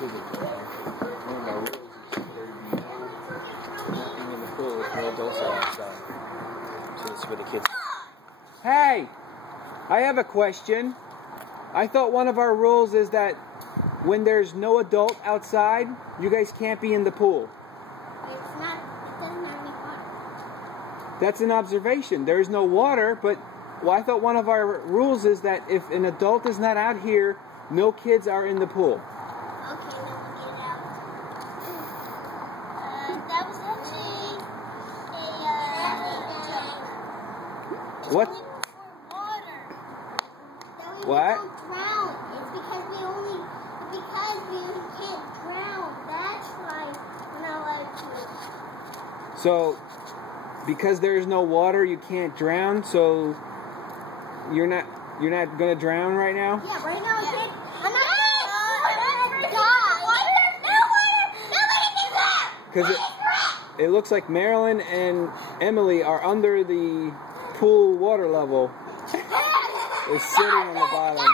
One of our rules is there be no camping in the pool if no adults are outside. So that's where the kids. Hey, I have a question. I thought one of our rules is that when there's no adult outside, you guys can't be in the pool. It's not, it doesn't have any water. That's an observation. There is no water, but well, I thought one of our rules is that if an adult is not out here, no kids are in the pool. Okay, then we'll get it out. That was actually a What? It's only for water. That way What? we don't drown. It's because we can't drown. That's why we're not allowed to. So, because there is no water, you can't drown. So, you're not gonna drown right now? Yeah, right now I can't. I'm not gonna die. Water! No water! Nobody can drown! Because it looks like Marilyn and Emily are under the pool water level. They're sitting on the bottom.